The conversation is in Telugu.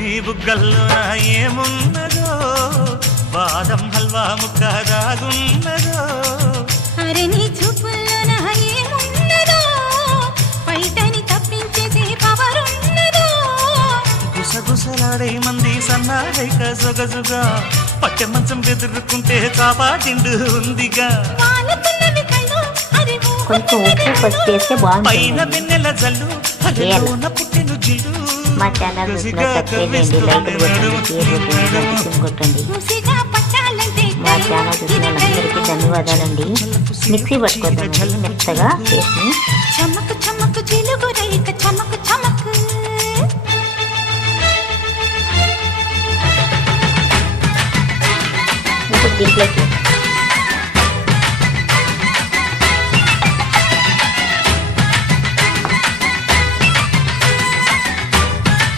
నీ బుగ్గల్లో ఏమున్నదో బాదం హల్వా ముక్క దాగున్నదో అరే నీ చూపుల్లో ఏమున్నదో బయటని తప్పించేసే పవర్ ఉన్నదో గుసగుసలాడే మంది సన్నాడైక సొగసుగా పట్టె మంచం బెదురుకుంటే కాపాడిండు ఉందిగా కొంచెం ఉప్పు పసుపు వేస్తే బాగుంటుంది. మా ఛానల్ సబ్స్క్రైబ్ చేయండి, లైక్ కొట్టండి, షేర్ కొట్టండి, కొట్టండి. మా ఛానల్ చూసిన వాళ్ళందరికీ ధన్యవాదాలండి. మిక్సీ పట్టుకోద్దామండి మెత్తగా పేస్ట్ని. చమకు చమకు చిలుగు రేఖ చమకు చమకు ఇప్పుడు దీంట్లోకి